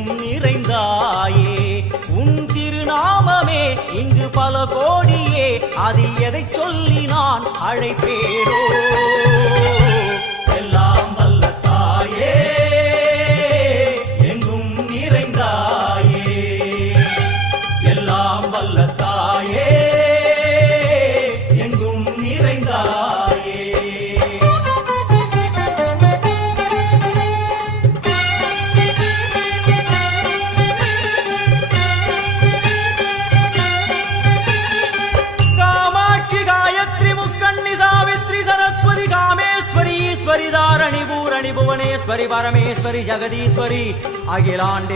எங்கும் நிறைந்தாயே. உன் திருநாமமே இங்கு பல கோடியே, அதில் எதை சொல்லி நான் அழைப்பேனோ. எல்லாம் வல்ல தாயே, எங்கும் நிறைந்தாயே. எல்லாம் வல்ல தாயே, எங்கும் நிறைந்தாயே. ईश्वरी धारणी भुवनेश्वरी परमेश्वरी जगदीश्वरी अखिलांडे